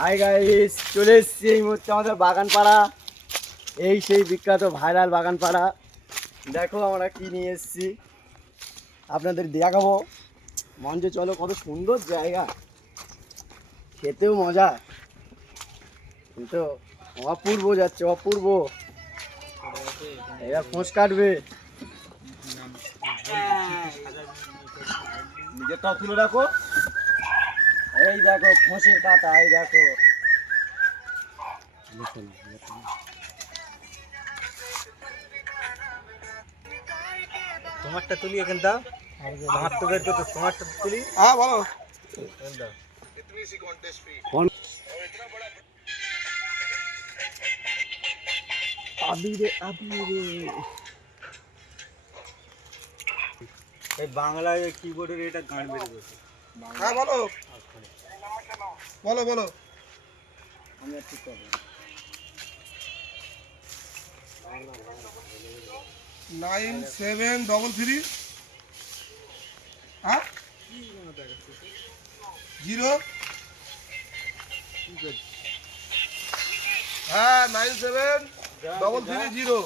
Hi guys, চলে এসেছি এই মুহূর্তে আমাদের বাগানপাড়া। এই সেই বিখ্যাত ভাইরাল বাগানপাড়া। দেখো আমরা কি নিয়ে এসেছি, আপনাদের দেখাবো। মঞ্চে চলো, কত সুন্দর জায়গা, খেতেও মজা, কিন্তু অপূর্ব যাচ্ছে, অপূর্ব। এরা খোঁজ কাটবে, নিজেরটাও তুলে রাখো। এই দেখো খোঁজের কাটা, এই দেখো। তোমারটা তুলি এখন দাও। আমার তো বের করতে তোমারটা তুলি। হ্যাঁ বলো। আবিরে আবিরে, এই বাংলায় কিবোর্ডের এটা গান বের করছে। হ্যাঁ বলো বলো বলো। আমি আর ঠিক করবো 9733 হ্যাঁ 0 হ্যাঁ 9733 0